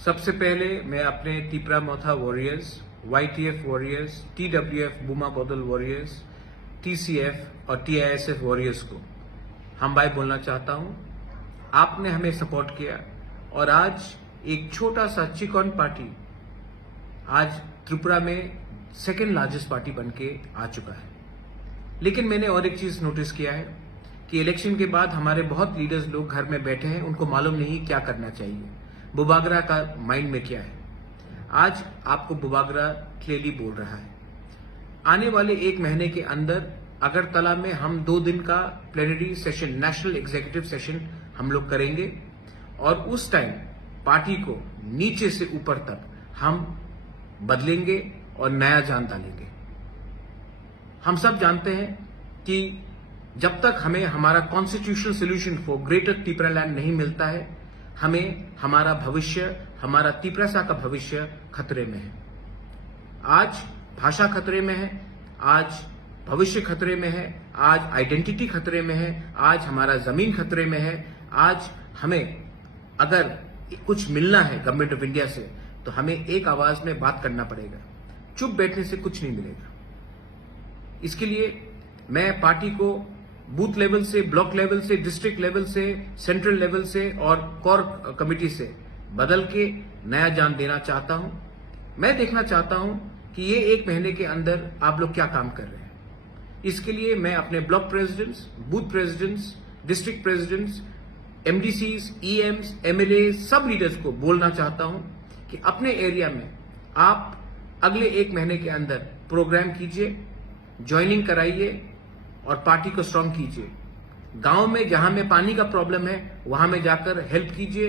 सबसे पहले मैं अपने तिपरा मोथा वॉरियर्स, YTF वॉरियर्स, TWF बूमा बदल वॉरियर्स, TCF और TISF वॉरियर्स को हम भाई बोलना चाहता हूं। आपने हमें सपोर्ट किया और आज एक छोटा सा चिकन पार्टी आज त्रिपुरा में सेकेंड लार्जेस्ट पार्टी बनके आ चुका है। लेकिन मैंने और एक चीज नोटिस किया है कि इलेक्शन के बाद हमारे बहुत लीडर्स लोग घर में बैठे हैं, उनको मालूम नहीं क्या करना चाहिए, बुबागरा का माइंड में क्या है। आज आपको बुबागरा क्लियरली बोल रहा है। आने वाले एक महीने के अंदर अगरतला में हम 2 दिन का plenary session, national executive session हम लोग करेंगे और उस टाइम पार्टी को नीचे से ऊपर तक हम बदलेंगे और नया जान डालेंगे। हम सब जानते हैं कि जब तक हमें हमारा constitutional solution for greater Tipra land नहीं मिलता है, हमें हमारा भविष्य, हमारा तिपरासा का भविष्य खतरे में है। आज भाषा खतरे में है, आज भविष्य खतरे में है, आज आइडेंटिटी खतरे में है, आज हमारा जमीन खतरे में है। आज हमें अगर कुछ मिलना है गवर्नमेंट ऑफ इंडिया से तो हमें एक आवाज में बात करना पड़ेगा। चुप बैठने से कुछ नहीं मिलेगा। इसके लिए मैं पार्टी को बूथ लेवल से, ब्लॉक लेवल से, डिस्ट्रिक्ट लेवल से, सेंट्रल लेवल से और कोर कमेटी से बदल के नया जान देना चाहता हूं। मैं देखना चाहता हूं कि ये एक महीने के अंदर आप लोग क्या काम कर रहे हैं। इसके लिए मैं अपने block presidents, booth presidents, district presidents, MDCs, EMs, MLA सब लीडर्स को बोलना चाहता हूं कि अपने एरिया में आप अगले एक महीने के अंदर प्रोग्राम कीजिए, ज्वाइनिंग कराइए और पार्टी को स्ट्रांग कीजिए। गांव में जहां में पानी का प्रॉब्लम है वहां में जाकर हेल्प कीजिए,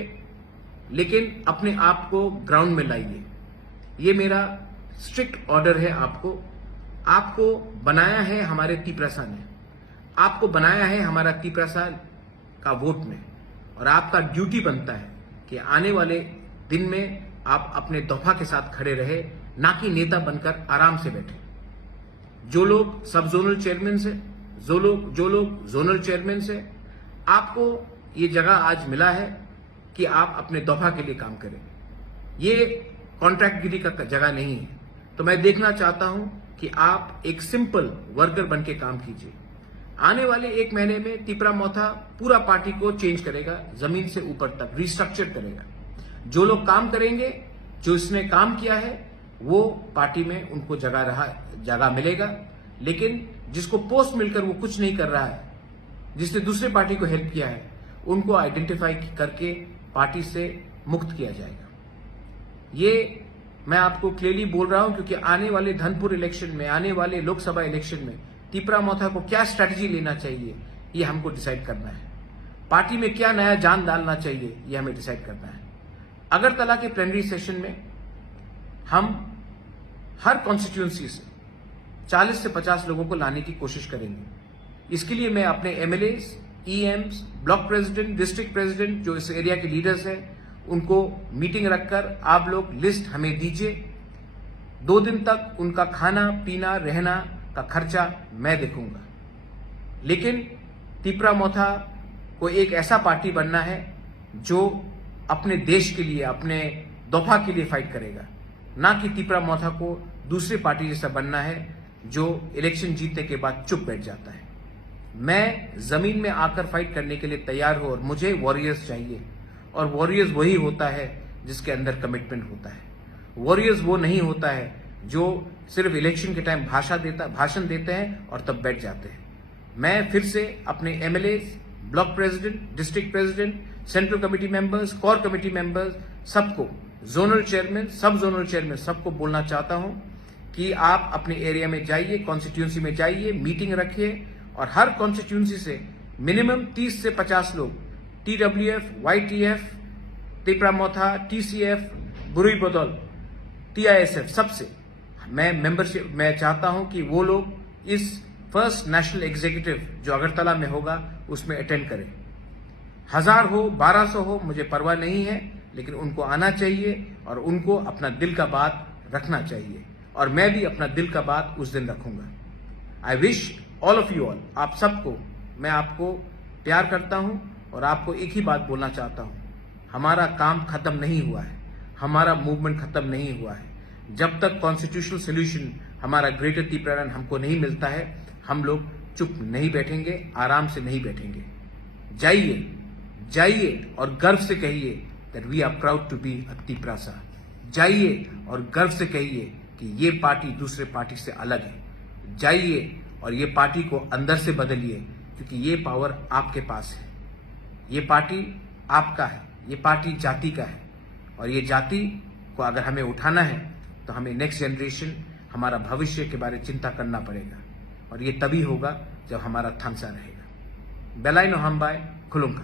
लेकिन अपने आप को ग्राउंड में लाइए। ये मेरा स्ट्रिक्ट ऑर्डर है आपको। आपको बनाया है हमारे तिपरासा ने, आपको बनाया है हमारा तिपरासा का वोट में, और आपका ड्यूटी बनता है कि आने वाले दिन में आप अपने दफा के साथ खड़े रहे, ना कि नेता बनकर आराम से बैठे। जो लोग सब जोनल चेयरमैन से, जो लोग जोनल चेयरमैन से, आपको ये जगह आज मिला है कि आप अपने दफा के लिए काम करें। ये कॉन्ट्रैक्टगिरी का जगह नहीं है। तो मैं देखना चाहता हूं कि आप एक सिंपल वर्कर बन के काम कीजिए। आने वाले एक महीने में तिपरा मोथा पूरा पार्टी को चेंज करेगा, जमीन से ऊपर तक रिस्ट्रक्चर करेगा। जो लोग काम करेंगे, जो इसने काम किया है, वो पार्टी में उनको जगह मिलेगा। लेकिन जिसको पोस्ट मिलकर वो कुछ नहीं कर रहा है, जिसने दूसरे पार्टी को हेल्प किया है, उनको आइडेंटिफाई करके पार्टी से मुक्त किया जाएगा। ये मैं आपको क्लियरली बोल रहा हूं क्योंकि आने वाले धनपुर इलेक्शन में, आने वाले लोकसभा इलेक्शन में तिपरा मोथा को क्या स्ट्रैटेजी लेना चाहिए, ये हमको डिसाइड करना है। पार्टी में क्या नया जान डालना चाहिए, ये हमें डिसाइड करना है। अगरतला के प्लेनरी सेशन में हम हर कॉन्स्टिट्यूएंसी से 40 से 50 लोगों को लाने की कोशिश करेंगे। इसके लिए मैं अपने MLAs, EMs, block president, district president, जो इस एरिया के लीडर्स हैं, उनको मीटिंग रखकर आप लोग लिस्ट हमें दीजिए। 2 दिन तक उनका खाना पीना रहना का खर्चा मैं देखूंगा। लेकिन तिपरा मोथा को एक ऐसा पार्टी बनना है जो अपने देश के लिए, अपने दफा के लिए फाइट करेगा, ना कि तिपरा मोथा को दूसरी पार्टी जैसा बनना है जो इलेक्शन जीतने के बाद चुप बैठ जाता है। मैं जमीन में आकर फाइट करने के लिए तैयार हूं और मुझे वॉरियर्स चाहिए। और वॉरियर्स वही होता है जिसके अंदर कमिटमेंट होता है। वॉरियर्स वो नहीं होता है जो सिर्फ इलेक्शन के टाइम भाषण देते हैं और तब बैठ जाते हैं। मैं फिर से अपने MLAs, block president, district president, central committee members, core committee members, सबको, जोनल चेयरमैन, सब जोनल चेयरमैन, सबको बोलना चाहता हूं कि आप अपने एरिया में जाइए, कॉन्स्टिट्यूंसी में जाइए, मीटिंग रखिए और हर कॉन्स्टिट्यूंसी से मिनिमम 30 से 50 लोग, TWF, YTF, तिपरा मोथा, TCF, बुरुई बदौल, TISF, सबसे मैं मेंबरशिप, मैं चाहता हूं कि वो लोग इस फर्स्ट नेशनल एग्जीक्यूटिव जो अगरतला में होगा उसमें अटेंड करें। 1000 हो, 1200 हो, मुझे परवाह नहीं है, लेकिन उनको आना चाहिए और उनको अपना दिल का बात रखना चाहिए। और मैं भी अपना दिल का बात उस दिन रखूंगा। I wish all of you all, आप सबको, मैं आपको प्यार करता हूं और आपको एक ही बात बोलना चाहता हूं, हमारा काम खत्म नहीं हुआ है। हमारा मूवमेंट खत्म नहीं हुआ है। जब तक कॉन्स्टिट्यूशनल सोल्यूशन हमारा ग्रेटर त्रिपुरालैंड हमको नहीं मिलता है, हम लोग चुप नहीं बैठेंगे, आराम से नहीं बैठेंगे। जाइए, जाइए और गर्व से कहिए that we are proud to be a Tripura. जाइए और गर्व से कहिए कि ये पार्टी दूसरे पार्टी से अलग है। जाइए और ये पार्टी को अंदर से बदलिए, क्योंकि ये पावर आपके पास है। ये पार्टी आपका है, ये पार्टी जाति का है, और ये जाति को अगर हमें उठाना है तो हमें नेक्स्ट जनरेशन, हमारा भविष्य के बारे में चिंता करना पड़ेगा, और ये तभी होगा जब हमारा थांसा रहेगा। बेलाइनो हमबाय खुलुंका।